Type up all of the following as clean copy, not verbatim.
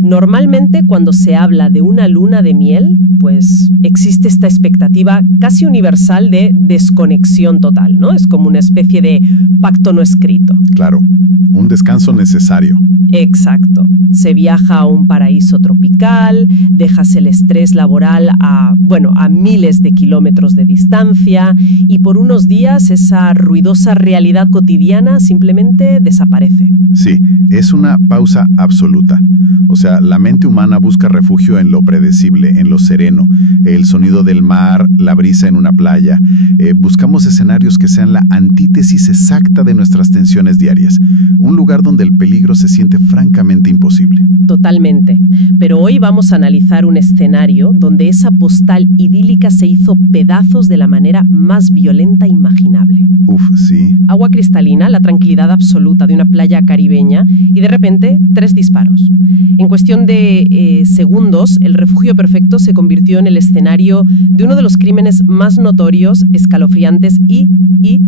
Normalmente, cuando se habla de una luna de miel, pues existe esta expectativa casi universal de desconexión total, ¿no? Es como una especie de pacto no escrito. Claro, un descanso necesario. Exacto. Se viaja a un paraíso tropical, dejas el estrés laboral a miles de kilómetros de distancia y por unos días esa ruidosa realidad cotidiana simplemente desaparece. Sí, es una pausa absoluta. O sea, la mente humana busca refugio en lo predecible, en lo sereno, el sonido del mar, la brisa en una playa. Buscamos escenarios que sean la antítesis exacta de nuestras tensiones diarias. Un lugar donde el peligro se siente francamente imposible. Totalmente. Pero hoy vamos a analizar un escenario donde esa postal idílica se hizo pedazos de la manera más violenta imaginable. Uf, sí. Agua cristalina, la tranquilidad absoluta de una playa caribeña y de repente 3 disparos. En cuestión de segundos, el refugio perfecto se convirtió en el escenario de uno de los crímenes más notorios, escalofriantes y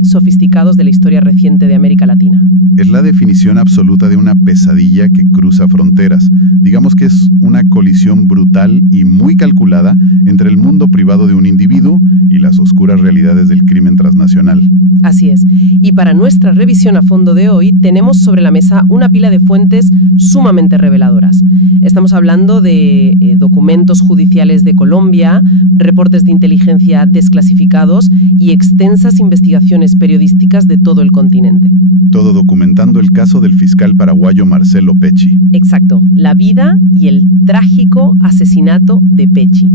sofisticados de la historia reciente de América Latina. Es la definición absoluta de una pesadilla que cruza fronteras. Digamos que es una colisión brutal y muy calculada entre el mundo privado de un individuo y las oscuras realidades del crimen transnacional. Así es. Y para nuestra revisión a fondo de hoy, tenemos sobre la mesa una pila de fuentes sumamente reveladoras. Estamos hablando de documentos judiciales de Colombia, reportes de inteligencia desclasificados y extensas investigaciones periodísticas de todo el continente. Todo documentando el caso del fiscal paraguayo Marcelo Pecci. Exacto, la vida y el trágico asesinato de Pecci.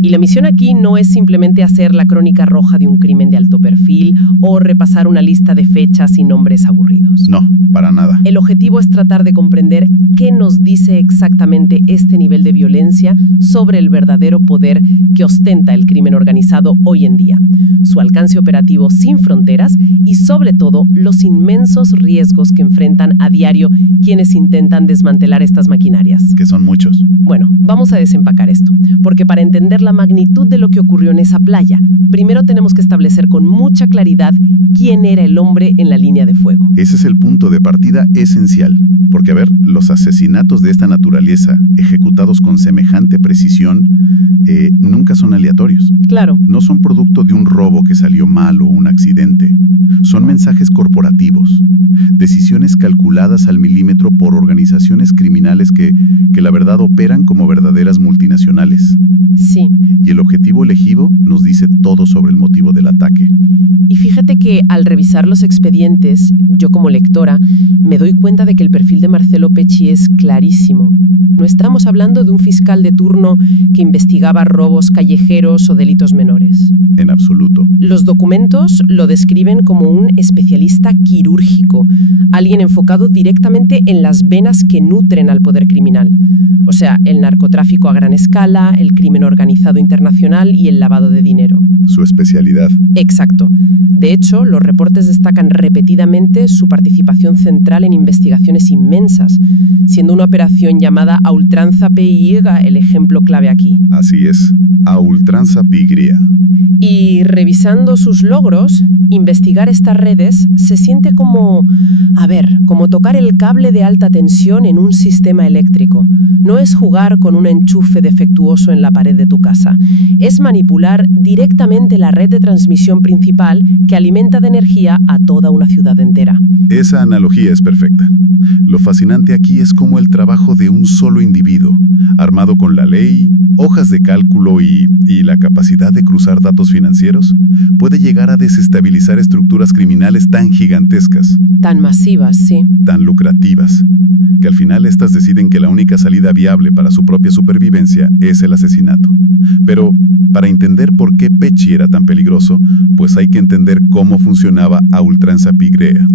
Y la misión aquí no es simplemente hacer la crónica roja de un crimen de alto perfil o repasar una lista de fechas y nombres aburridos. No, para nada. El objetivo es tratar de comprender qué nos dice exactamente este nivel de violencia sobre el verdadero poder que ostenta el crimen organizado hoy en día, su alcance operativo sin fronteras y sobre todo los inmensos riesgos que enfrentan a diario quienes intentan desmantelar estas maquinarias. Que son muchos. Bueno, vamos a desempacar esto, porque para entender la magnitud de lo que ocurrió en esa playa, primero tenemos que establecer con mucha claridad quién era el hombre en la línea de fuego. Ese es el punto de partida esencial, porque los asesinatos de esta naturaleza, ejecutados con semejante precisión, nunca son aleatorios. Claro. No son producto de un robo que salió mal o un accidente. Son mensajes corporativos, decisiones calculadas al milímetro por organizaciones criminales que la verdad operan como verdaderas multinacionales. Sí. Y el objetivo elegido nos dice todo sobre el motivo del ataque. Y fíjate que al revisar los expedientes, yo como lectora, me doy cuenta de que el perfil de Marcelo Pecci es clarísimo. No estamos hablando de un fiscal de turno que investigaba robos callejeros o delitos menores. En absoluto. Los documentos lo describen como un especialista quirúrgico, alguien enfocado directamente en las venas que nutren al poder criminal. O sea, el narcotráfico a gran escala, el crimen organizado internacional y el lavado de dinero. Su especialidad. Exacto. De hecho, los reportes destacan repetidamente su participación central en investigaciones inmensas, siendo una operación llamada A Ultranza PY el ejemplo clave aquí. Así es, A Ultranza PY. Y revisando sus logros, investigar estas redes se siente como tocar el cable de alta tensión en un sistema eléctrico. No es jugar con un enchufe defectuoso en la pared de tu casa. Es manipular directamente la red de transmisión principal que alimenta de energía a toda una ciudad entera. Esa analogía es perfecta. Lo fascinante aquí es cómo el trabajo de un solo individuo, armado con la ley, hojas de cálculo y la capacidad de cruzar datos financieros, puede llegar a desestabilizar estructuras criminales tan gigantescas. Tan masivas, sí. Tan lucrativas, que al final estas deciden que la única salida viable para su propia supervivencia es el asesinato. Pero para entender por qué Pecci era tan peligroso, pues hay que entender cómo funcionaba A Ultranza PY.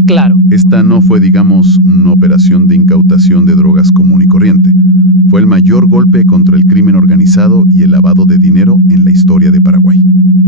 Claro. Esta no fue, digamos, una operación de incautación de drogas común y corriente. Fue el mayor golpe contra el crimen organizado y el lavado de dinero en la historia de Paraguay.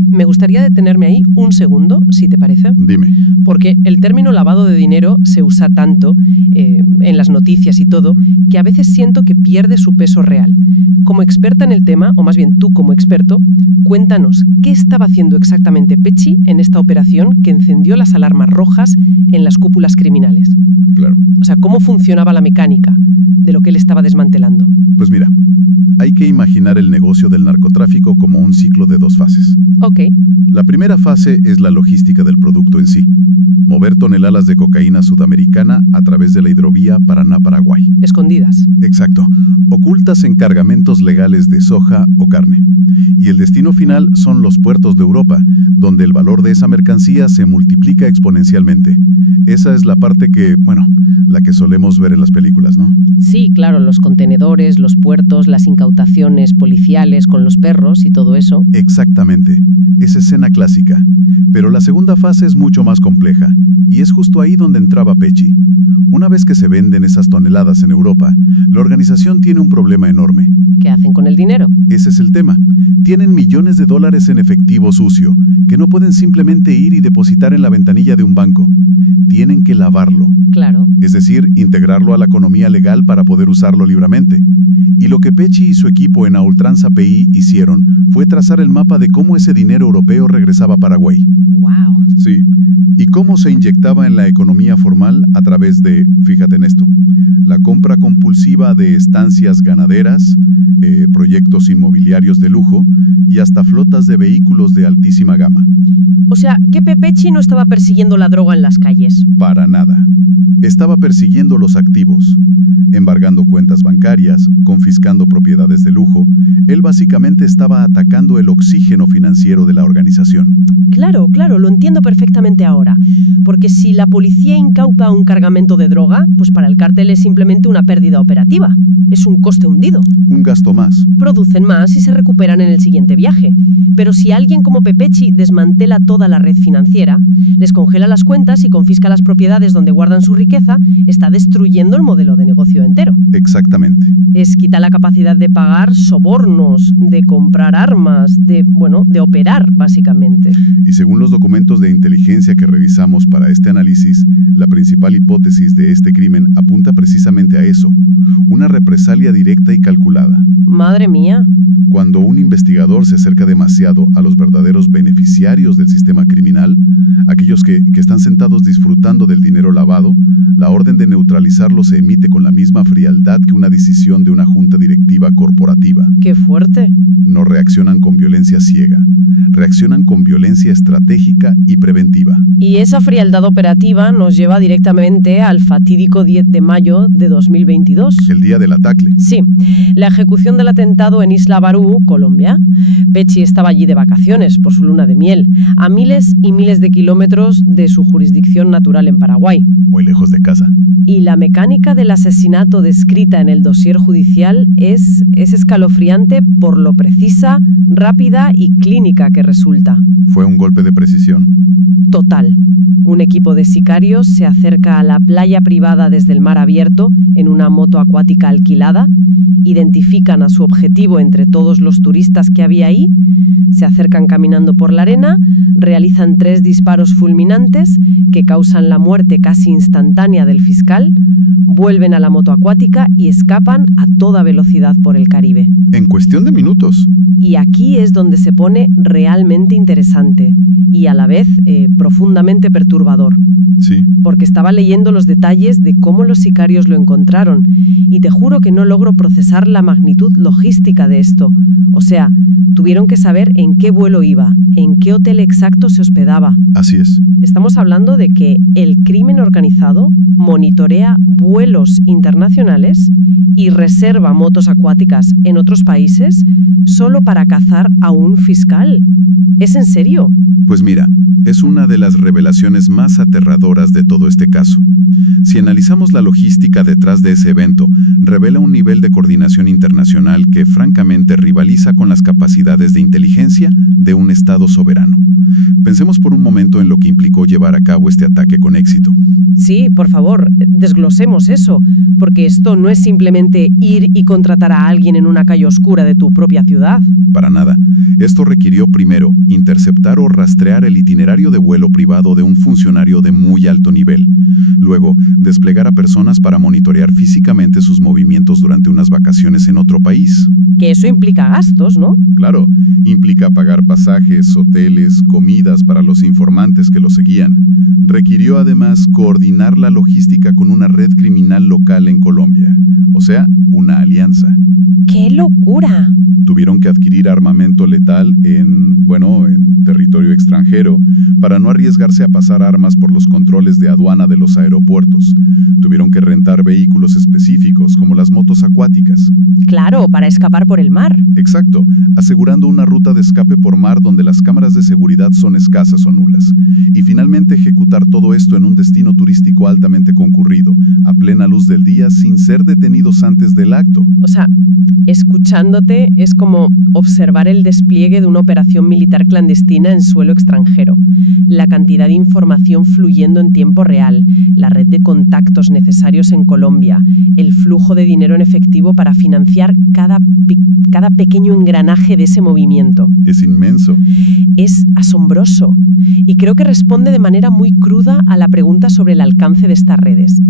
Me gustaría detenerme ahí un segundo, si te parece. Dime. Porque el término lavado de dinero se usa tanto en las noticias y todo, que a veces siento que pierde su peso real. Como experta en el tema, o más bien tú como experto, cuéntanos qué estaba haciendo exactamente Pecci en esta operación que encendió las alarmas rojas en las cúpulas brújulas criminales. Claro. O sea, ¿cómo funcionaba la mecánica de lo que él estaba desmantelando? Pues mira, hay que imaginar el negocio del narcotráfico como un ciclo de 2 fases. Ok, La primera fase es la logística del producto en sí. Mover toneladas de cocaína sudamericana a través de la hidrovía Paraná-Paraguay. escondidas. Exacto. Ocultas en cargamentos legales de soja o carne. Y el destino final son los puertos de Europa, donde el valor de esa mercancía se multiplica exponencialmente. Esa es la parte que, la que solemos ver en las películas, ¿no? Sí, claro, los contenedores, los puertos, las incautaciones policiales con los perros y todo eso. Exactamente. Es escena clásica. Pero la segunda fase es mucho más compleja, y es justo ahí donde entraba Pecci. Una vez que se venden esas toneladas en Europa, la organización tiene un problema enorme. ¿Qué hacen con el dinero? Ese es el tema. Tienen millones de dólares en efectivo sucio, que no pueden simplemente ir y depositar en la ventanilla de un banco. Tienen que lavarlo. Claro. Es decir, integrarlo a la economía legal para poder usarlo libremente. Y lo que Pecci y su equipo en Ultranza PI hicieron fue trazar el mapa de cómo ese dinero europeo regresaba a Paraguay. Wow. Sí, y cómo se inyectaba en la economía formal a través de, fíjate en esto, la compra compulsiva de estancias ganaderas, proyectos inmobiliarios de lujo y hasta flotas de vehículos de altísima gama. O sea, que Pecci no estaba persiguiendo la droga en las calles. Para nada. Estaba persiguiendo los activos, embargando cuentas bancarias, confiscando propiedades de lujo. Él básicamente estaba atacando el oxígeno financiero de la organización. Claro, lo entiendo perfectamente ahora. Porque si la policía incauta un cargamento de droga, pues para el cártel es simplemente una pérdida operativa. Es un coste hundido. Un gasto más. Producen más y se recuperan en el siguiente viaje. Pero si alguien como Pecci desmantela toda la red financiera, les congela las cuentas y confisca las propiedades donde guardan su riqueza, está destruyendo el modelo de negocio entero. Exactamente. Quita la capacidad de pagar sobornos, de comprar armas, de operar, básicamente. Y según los documentos de inteligencia que revisamos para este análisis, la principal hipótesis de este crimen apunta precisamente a eso, una represalia directa y calculada. Madre mía. Cuando un investigador se acerca demasiado a los verdaderos beneficiarios del sistema criminal, aquellos que están sentados disfrutando del dinero lavado, la orden de neutralizarlo se emite con la misma frialdad que una decisión de una junta directiva corporativa. ¡Qué fuerte! No reaccionan con violencia ciega, reaccionan con violencia estratégica y preventiva. Y esa frialdad operativa nos lleva directamente al fatídico 10 de mayo de 2022. El día del ataque. Sí, la ejecución del atentado en Isla Barú, Colombia. Pecci estaba allí de vacaciones por su luna de miel, a miles y miles de kilómetros de su jurisdicción natural en Paraguay. Muy lejos de casa. Y la mecánica del asesinato descrita en el dossier judicial es escalofriante por lo precisa, rápida y clínica que resulta. Fue un golpe de precisión. Total. Un equipo de sicarios se acerca a la playa privada desde el mar abierto en una moto acuática alquilada, identifican a su objetivo entre todos los turistas que había ahí, se acercan caminando por la arena, realizan 3 disparos fulminantes que causan la muerte casi instantánea del fiscal, vuelven a la moto acuática y escapan a toda velocidad por el Caribe. En cuestión de minutos. Y aquí es donde se pone realmente interesante y a la vez profundamente perturbador. Sí. Porque estaba leyendo los detalles de cómo los sicarios lo encontraron y te juro que no logro procesar la magnitud logística de esto. O sea, tuvieron que saber en qué vuelo iba, en qué hotel exacto se hospedaba. Así es. Estamos hablando de que el crimen organizado monitorea vuelos internacionales y reserva motos acuáticas en otros países solo para cazar a un fiscal. ¿Es en serio? Pues mira, es una de las revelaciones más aterradoras de todo este caso. Si analizamos la logística detrás de ese evento, revela un nivel de coordinación internacional que francamente rivaliza con las capacidades de inteligencia de un Estado soberano. Pensemos por un momento en lo que implicó llevar a cabo este ataque con éxito. Sí, por favor, desglosemos eso, porque esto no es simplemente ir y contratar a alguien en una calle oscura de tu propia ciudad. Para nada. Esto requirió primero interceptar o rastrear el itinerario de vuelo privado de un funcionario de muy alto nivel. Luego, desplegar a personas para monitorear físicamente sus movimientos durante unas vacaciones en otro país. Que eso implica gastos, ¿no? Claro, implica pagar pasajes, hoteles, comidas para los informantes que lo seguían. Requirió además coordinar la logística con una red criminal local en Colombia, o sea, una alianza. ¡Qué locura! Tuvieron que adquirir armamento letal en territorio extranjero para no arriesgarse a pasar armas por los controles de aduana de los aeropuertos. Tuvieron que rentar vehículos específicos, como las motos acuáticas. Claro, para escapar por el mar. Exacto, asegurando una ruta de escape por mar donde las cámaras de seguridad son escasas o nulas. Y finalmente ejecutar todo esto en un destino turístico altamente concurrido, a plena luz del día, sin ser detenidos antes del acto. O sea, escuchándote es como observar el despliegue de una operación militar clandestina en suelo extranjero. La cantidad de información fluyendo en tiempo real, la red de contactos necesarios en Colombia, el flujo de dinero en efectivo para financiar cada pequeño engranaje de ese movimiento. Es inmenso. Es asombroso y creo que responde de manera muy cruda a la pregunta sobre el alcance de estas redes.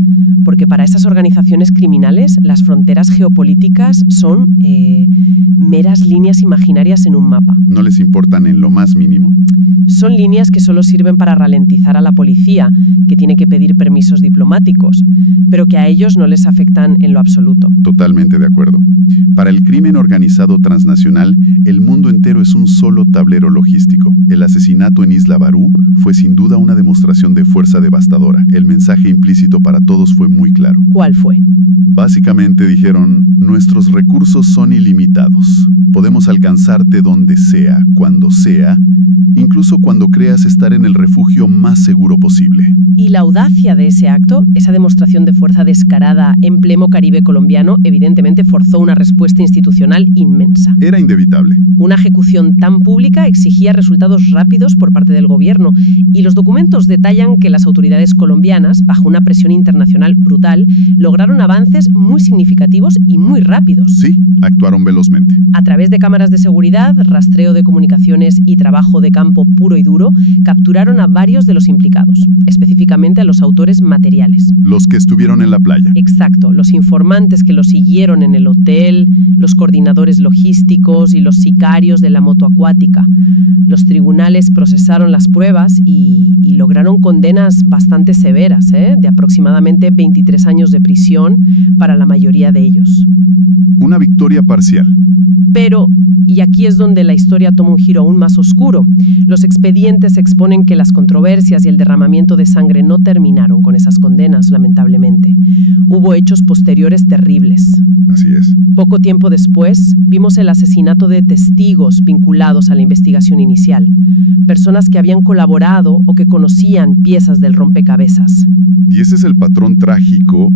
Porque para esas organizaciones criminales las fronteras geopolíticas son meras líneas imaginarias en un mapa. No les importan en lo más mínimo. Son líneas que solo sirven para ralentizar a la policía, que tiene que pedir permisos diplomáticos, pero que a ellos no les afectan en lo absoluto. Totalmente de acuerdo. Para el crimen organizado transnacional, el mundo entero es un solo tablero logístico. El asesinato en Isla Barú fue sin duda una demostración de fuerza devastadora. El mensaje implícito para todos fue muy claro. ¿Cuál fue? Básicamente dijeron, nuestros recursos son ilimitados. Podemos alcanzarte donde sea, cuando sea, incluso cuando creas estar en el refugio más seguro posible. Y la audacia de ese acto, esa demostración de fuerza descarada en pleno Caribe colombiano, evidentemente forzó una respuesta institucional inmensa. Era inevitable. Una ejecución tan pública exigía resultados rápidos por parte del gobierno, y los documentos detallan que las autoridades colombianas, bajo una presión internacional brutal, lograron avances muy significativos y muy rápidos. Sí, actuaron velozmente. A través de cámaras de seguridad, rastreo de comunicaciones y trabajo de campo puro y duro, capturaron a varios de los implicados, específicamente a los autores materiales. Los que estuvieron en la playa. Exacto, los informantes que lo siguieron en el hotel, los coordinadores logísticos y los sicarios de la moto acuática. Los tribunales procesaron las pruebas y lograron condenas bastante severas, de aproximadamente 23 años de prisión para la mayoría de ellos. Una victoria parcial. Pero, y aquí es donde la historia toma un giro aún más oscuro, los expedientes exponen que las controversias y el derramamiento de sangre no terminaron con esas condenas, lamentablemente. Hubo hechos posteriores terribles. Así es. Poco tiempo después, vimos el asesinato de testigos vinculados a la investigación inicial, personas que habían colaborado o que conocían piezas del rompecabezas. Y ese es el patrón trágico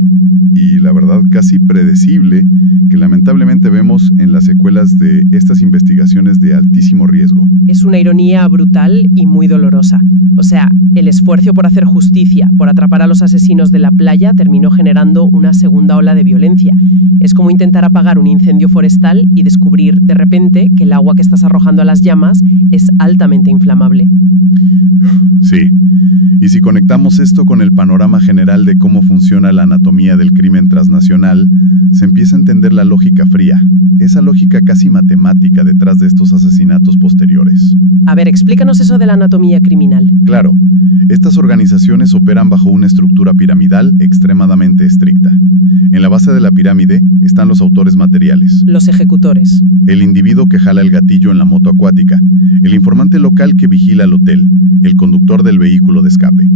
y, la verdad, casi predecible que lamentablemente vemos en las secuelas de estas investigaciones de altísimo riesgo. Es una ironía brutal y muy dolorosa. O sea, el esfuerzo por hacer justicia, por atrapar a los asesinos de la playa, terminó generando una segunda ola de violencia. Es como intentar apagar un incendio forestal y descubrir de repente que el agua que estás arrojando a las llamas es altamente inflamable. Sí. Y si conectamos esto con el panorama general de cómo funciona la anatomía del crimen transnacional, se empieza a entender la lógica fría, esa lógica casi matemática detrás de estos asesinatos posteriores. A ver, explícanos eso de la anatomía criminal. Claro, estas organizaciones operan bajo una estructura piramidal extremadamente estricta. En la base de la pirámide están los autores materiales. Los ejecutores. El individuo que jala el gatillo en la moto acuática, el informante local que vigila el hotel, el conductor del vehículo de escape.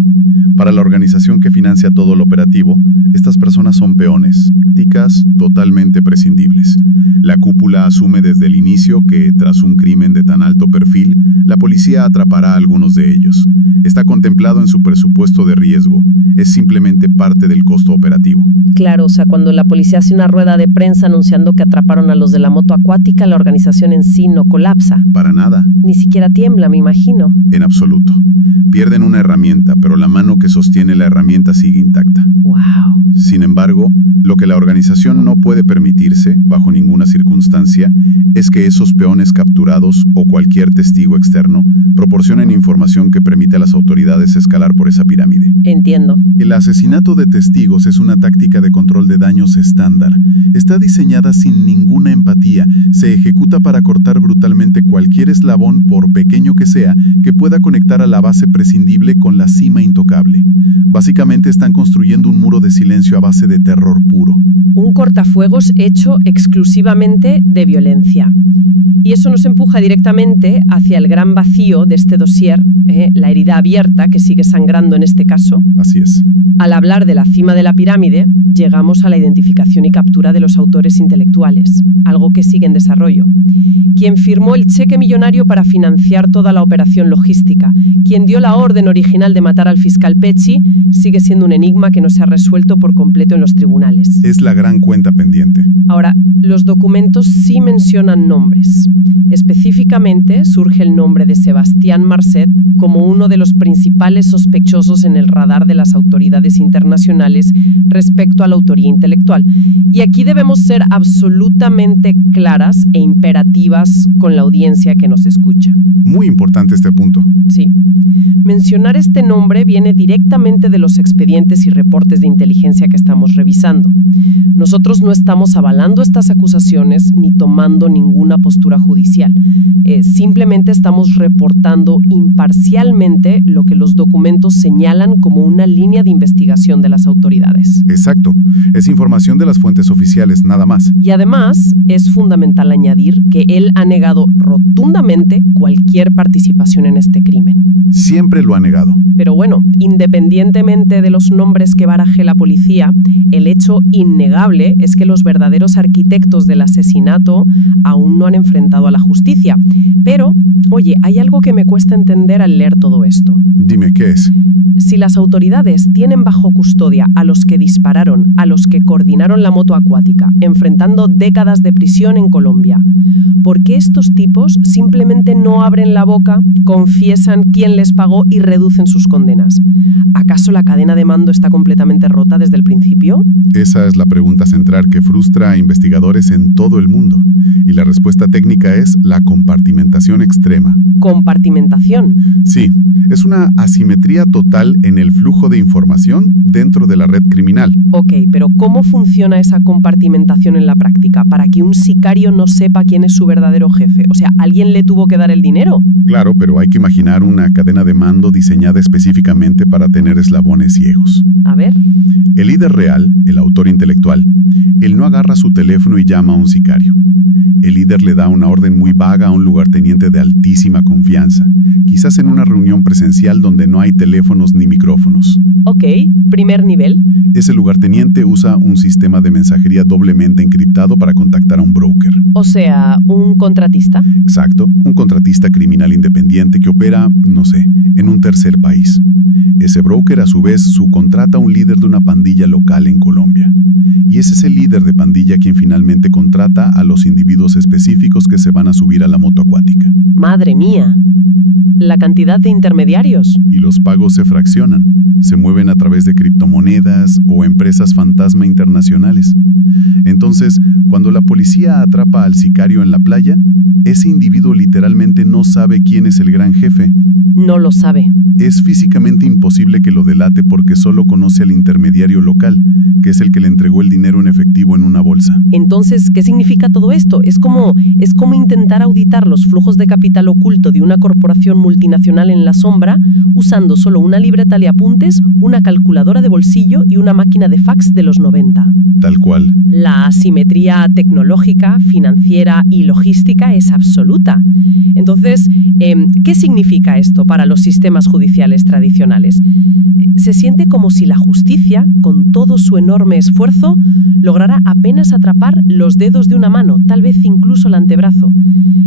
Para la organización que financia todo el operativo, estas personas son peones, ticas totalmente prescindibles. La cúpula asume desde el inicio que, tras un crimen de tan alto perfil, la policía atrapará a algunos de ellos. Está contemplado en su presupuesto de riesgo. Es simplemente parte del costo operativo. Claro, o sea, cuando la policía hace una rueda de prensa anunciando que atraparon a los de la moto acuática, la organización en sí no colapsa. Para nada. Ni siquiera tiembla, me imagino. En absoluto. Pierden una herramienta, pero la mano que sostiene la herramienta sigue intacta. ¡Wow! Sin embargo, lo que la organización no puede permitirse, bajo ninguna circunstancia, es que esos peones capturados o cualquier testigo externo proporcionen información que permita a las autoridades escalar por esa pirámide. Entiendo. El asesinato de testigos es una táctica de control de daños estándar. Está diseñada sin ninguna empatía. Se ejecuta para cortar brutalmente cualquier eslabón, por pequeño que sea, que pueda conectar a la base prescindible con la cima intocable. Básicamente están construyendo un muro de silencio a base de terror puro. Un cortafuegos hecho exclusivamente de violencia. Y eso nos empuja directamente hacia el gran vacío de este dossier, la herida abierta que sigue sangrando en este caso. Así es. Al hablar de la cima de la pirámide, llegamos a la identificación y captura de los autores intelectuales, algo que sigue en desarrollo. Quien firmó el cheque millonario para financiar toda la operación logística, quien dio la orden original de matar al fiscal Pecci, sigue siendo un enigma que no se ha resuelto por completo en los tribunales. Es la gran cuenta pendiente. Ahora, los documentos sí mencionan nombres. Específicamente surge el nombre de Sebastián Marcet como uno de los principales sospechosos en el radar de las autoridades internacionales respecto a la autoría intelectual. Y aquí debemos ser absolutamente claras e imperativas con la audiencia que nos escucha. Muy importante este punto. Sí. Mencionar este nombre viene directamente de los expedientes y reportes de inteligencia que estamos revisando. Nosotros no estamos avalando estas acusaciones ni tomando ninguna postura judicial. Simplemente estamos reportando imparcialmente lo que los documentos señalan como una línea de investigación de las autoridades. Exacto. Es información de las fuentes oficiales, nada más. Y además, es fundamental añadir que él ha negado rotundamente cualquier participación en este crimen. Siempre lo ha negado. Pero bueno, independientemente de los nombres que baraje la policía, el hecho innegable es que los verdaderos arquitectos del asesinato aún no han enfrentado a la justicia. Pero, oye, hay algo que me cuesta entender al leer todo esto. Dime, ¿qué es? Si las autoridades tienen bajo custodia a los que dispararon, a los que coordinaron la moto acuática, enfrentando décadas de prisión en Colombia, ¿por qué estos tipos simplemente no abren la boca, confiesan quién les pagó y reducen sus condenas? ¿Acaso la cadena de mando está completamente rota desde el principio? Esa es la pregunta central que frustra a investigadores en todo el mundo. Y la respuesta técnica es la compartimentación extrema. ¿Compartimentación? Sí, es una asimetría total en el flujo de información dentro de la red criminal. Ok, pero ¿cómo funciona esa compartimentación en la práctica para que un sicario no sepa quién es su verdadero jefe? O sea, ¿alguien le tuvo que dar el dinero? Claro, pero hay que imaginar una cadena de mando diseñada específicamente para tener eslabones ciegos. A ver. El líder real, el autor intelectual, él no agarra su teléfono y llama a un sicario. El líder le da una orden muy vaga a un lugarteniente de altísima confianza, quizás en una reunión presencial donde no hay teléfonos ni micrófonos. Ok, primer nivel. Ese lugarteniente usa un sistema de mensajería doblemente encriptado para contactar a un broker. O sea, un contratista. Exacto, un contratista criminal independiente que opera, no sé, en un tercer país. Ese broker, a su vez, subcontrata a un líder de una pandilla local en Colombia. Y ese es el líder de pandilla quien finalmente contrata a los individuos específicos que se van a subir a la moto acuática. ¡Madre mía! La cantidad de intermediarios. Y los pagos se fraccionan, se mueven a través de criptomonedas o empresas fantasma internacionales. Entonces, cuando la policía atrapa al sicario en la playa, ese individuo literalmente no sabe quién es el gran jefe. No lo sabe. Es físicamente imposible que lo delate porque solo conoce al intermediario local, que es el que le entregó el dinero en efectivo en una bolsa. Entonces, ¿qué significa todo esto? Es como intentar auditar los flujos de capital oculto de una corporación multinacional en la sombra usando solo una libreta de apuntes, una calculadora de bolsillo y una máquina de fax de los 90. Tal cual. La asimetría tecnológica, financiera y logística es absoluta. Entonces, ¿qué significa esto para los sistemas judiciales tradicionales? Se siente como si la justicia, con todo su enorme esfuerzo, lograra apenas atrapar los dedos de una mano, tal vez incluso el antebrazo.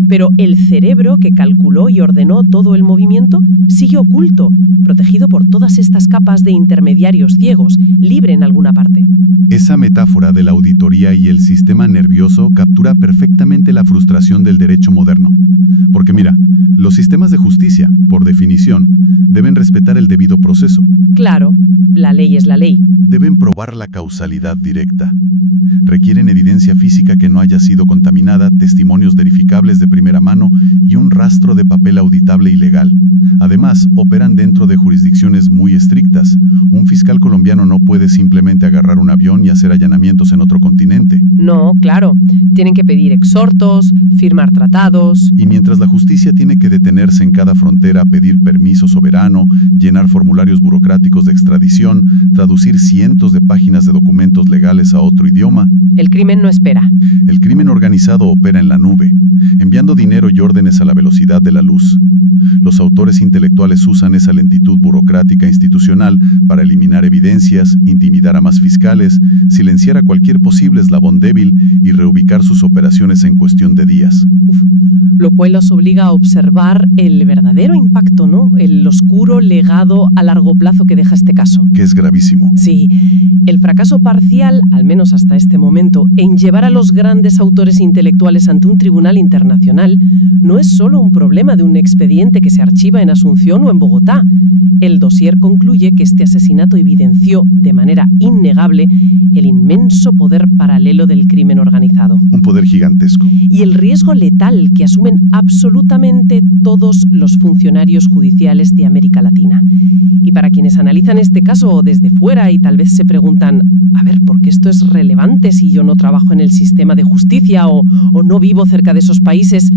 Pero el cerebro que calculó y ordenó todo el movimiento sigue oculto, protegido por todas estas capas de intermediarios ciegos, libre en alguna parte. Esa metáfora de la auditoría y el sistema nervioso captura perfectamente la frustración del derecho moderno. Porque mira, los sistemas de justicia, por definición, deben respetar el debido proceso. Claro, la ley es la ley. Deben probar la causalidad directa. Requieren evidencia física que no haya sido contaminada, testimonios verificables de primera mano y un rastro de papel auditable y legal. Además, operan dentro de jurisdicciones muy estrictas, Un fiscal colombiano no puede simplemente agarrar un avión y hacer allanamientos en otro continente. No, claro. Tienen que pedir exhortos, firmar tratados. Y mientras la justicia tiene que detenerse en cada frontera a pedir permiso soberano, llenar formularios burocráticos de extradición, traducir cientos de páginas de documentos legales a otro idioma, El crimen no espera. el crimen organizado opera en la nube, enviando dinero y órdenes a la velocidad de la luz. Los autores intelectuales usan esa lentitud burocrática institucional para eliminar evidencias, intimidar a más fiscales, silenciar a cualquier posible eslabón débil y reubicar sus operaciones en cuestión de días. Lo cual los obliga a observar el verdadero impacto, ¿no? El oscuro legado a largo plazo que deja este caso. Que es gravísimo. Sí, el fracaso parcial, al menos hasta este momento, en llevar a los grandes autores intelectuales ante un tribunal internacional, no es solo un problema de un expediente que se archiva en Asunción o en Bogotá. El dossier concluye que este asesinato evidenció de manera innegable el inmenso poder paralelo del crimen organizado. Un poder gigantesco. Y el riesgo letal que asumen absolutamente todos los funcionarios judiciales de América Latina. Y para quienes analizan este caso desde fuera y tal vez se preguntan, a ver, ¿por qué esto es relevante si yo no trabajo en el sistema de justicia o no vivo cerca de esos países?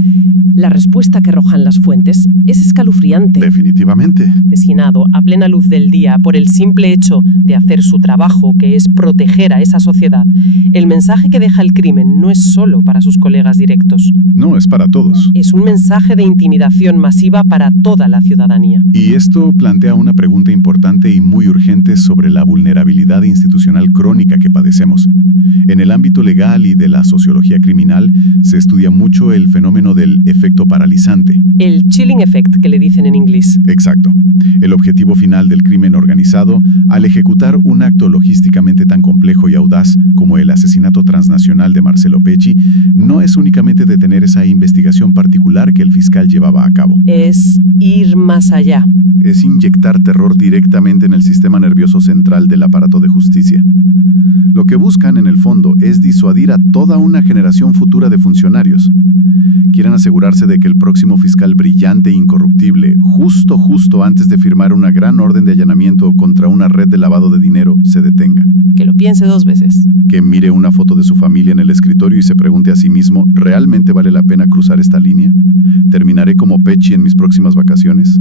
La respuesta que arrojan las fuentes es escalofriante. Definitivamente. Designado a plena luz del día por el simple hecho de hacer su trabajo, que es proteger a esa sociedad, el mensaje que deja el crimen no es solo para sus colegas directos. No, es para todos. Es un mensaje de intimidación masiva para toda la ciudadanía. Y esto plantea una pregunta importante y muy urgente sobre la vulnerabilidad institucional crónica que padecemos. En el ámbito legal y de la sociología criminal se estudia mucho el fenómeno del efecto paralizante. El chilling effect, que le dicen en inglés. Exacto. El objetivo final del crimen organizado, al ejecutar un acto logísticamente tan complejo y audaz como el asesinato transnacional de Marcelo Pecci, no es únicamente detener esa investigación particular que el fiscal llevaba a cabo. Es ir más allá. Es inyectar terror directamente en el sistema nervioso central del aparato de justicia. Lo que buscan, en el fondo, es disuadir a toda una generación futura de funcionarios. Quieren asegurarse de que el próximo fiscal brillante e incorruptible, justo antes de firmar una gran orden de allanamiento contra una red de lavado de dinero, se detenga. Que lo piense 2 veces. Que mire una foto de su familia en el escritorio y se pregunte a sí mismo, ¿realmente vale la pena cruzar esta línea? ¿Terminaré como Pecci en mis próximas vacaciones?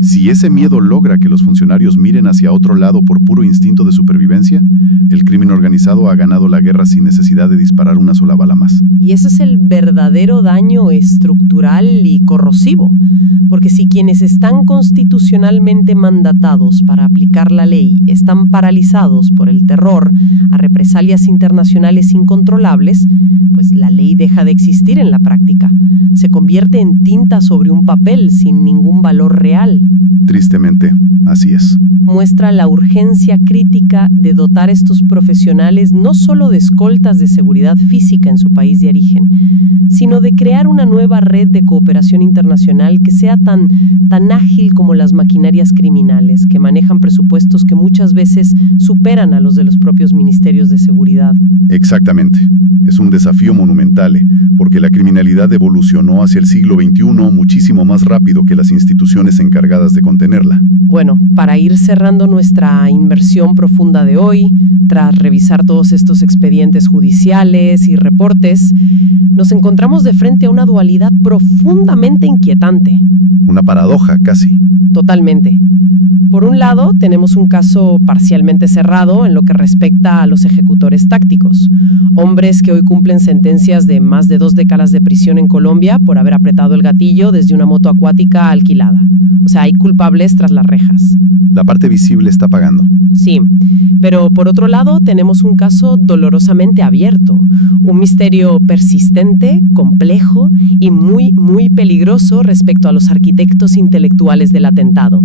Si ese miedo logra que los funcionarios miren hacia otro lado por puro instinto de supervivencia, el crimen organizado ha ganado la guerra sin necesidad de disparar una sola bala más. Y ese es el verdadero daño estructural y corrosivo, porque si quienes están constitucionalmente mandatados para aplicar la ley están paralizados por el terror a represalias internacionales incontrolables, pues la ley deja de existir en la práctica. Se convierte en tinta sobre un papel sin ningún valor real. Tristemente, así es. Muestra la urgencia crítica de dotar a estos profesionales no solo de escoltas de seguridad física en su país de origen, sino de crear una nueva red de cooperación internacional que sea tan ágil como las maquinarias criminales, que manejan presupuestos que muchas veces superan a los de los propios ministerios de seguridad. Exactamente. Es un desafío monumental, porque la criminalidad evolucionó hacia el siglo XXI muchísimo más rápido que las instituciones encargadas de contenerla. Bueno, para ir cerrando nuestra inversión profunda de hoy, tras revisar todos estos expedientes judiciales y reportes, nos encontramos de frente a una dualidad profundamente inquietante. Una paradoja, casi. Totalmente. Por un lado, tenemos un caso parcialmente cerrado en lo que respecta a los ejecutores tácticos, hombres que hoy cumplen sentencias de más de 2 décadas de prisión en Colombia por haber apretado el gatillo desde una moto acuática alquilada. O sea, hay culpables tras las rejas. La parte visible está pagando. Sí, pero por otro lado tenemos un caso dolorosamente abierto, un misterio persistente, complejo y muy peligroso respecto a los arquitectos intelectuales del atentado.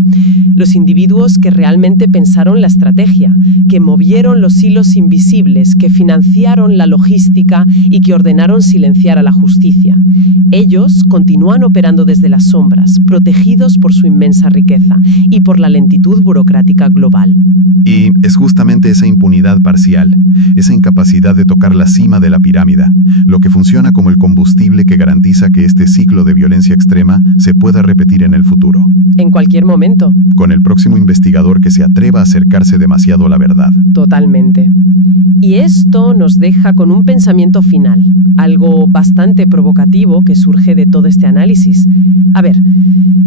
Los individuos que realmente pensaron la estrategia, que movieron los hilos invisibles, que financiaron la logística y que ordenaron silenciar a la justicia. Ellos continúan operando desde las sombras, protegidos por su inmensa riqueza y por la lentitud burocrática global. Y es justamente esa impunidad parcial, esa incapacidad de tocar la cima de la pirámide, lo que funciona como el combustible que garantiza que este ciclo de violencia extrema se pueda repetir en el futuro. En cualquier momento. Con el próximo investigador provocador que se atreva a acercarse demasiado a la verdad. Totalmente. Y esto nos deja con un pensamiento final, algo bastante provocativo que surge de todo este análisis. A ver,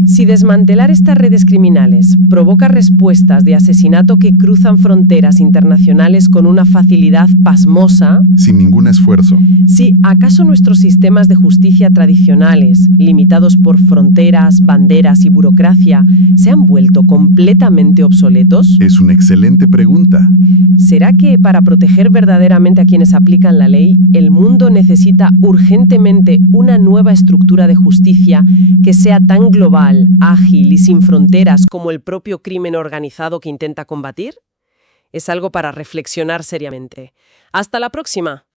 si desmantelar estas redes criminales provoca respuestas de asesinato que cruzan fronteras internacionales con una facilidad pasmosa, Sin ningún esfuerzo. si acaso nuestros sistemas de justicia tradicionales, limitados por fronteras, banderas y burocracia, se han vuelto completamente obsoletos, Es una excelente pregunta. ¿será que para proteger verdaderamente a quienes aplican la ley, el mundo necesita urgentemente una nueva estructura de justicia que sea tan global, ágil y sin fronteras como el propio crimen organizado que intenta combatir? Es algo para reflexionar seriamente. ¡Hasta la próxima!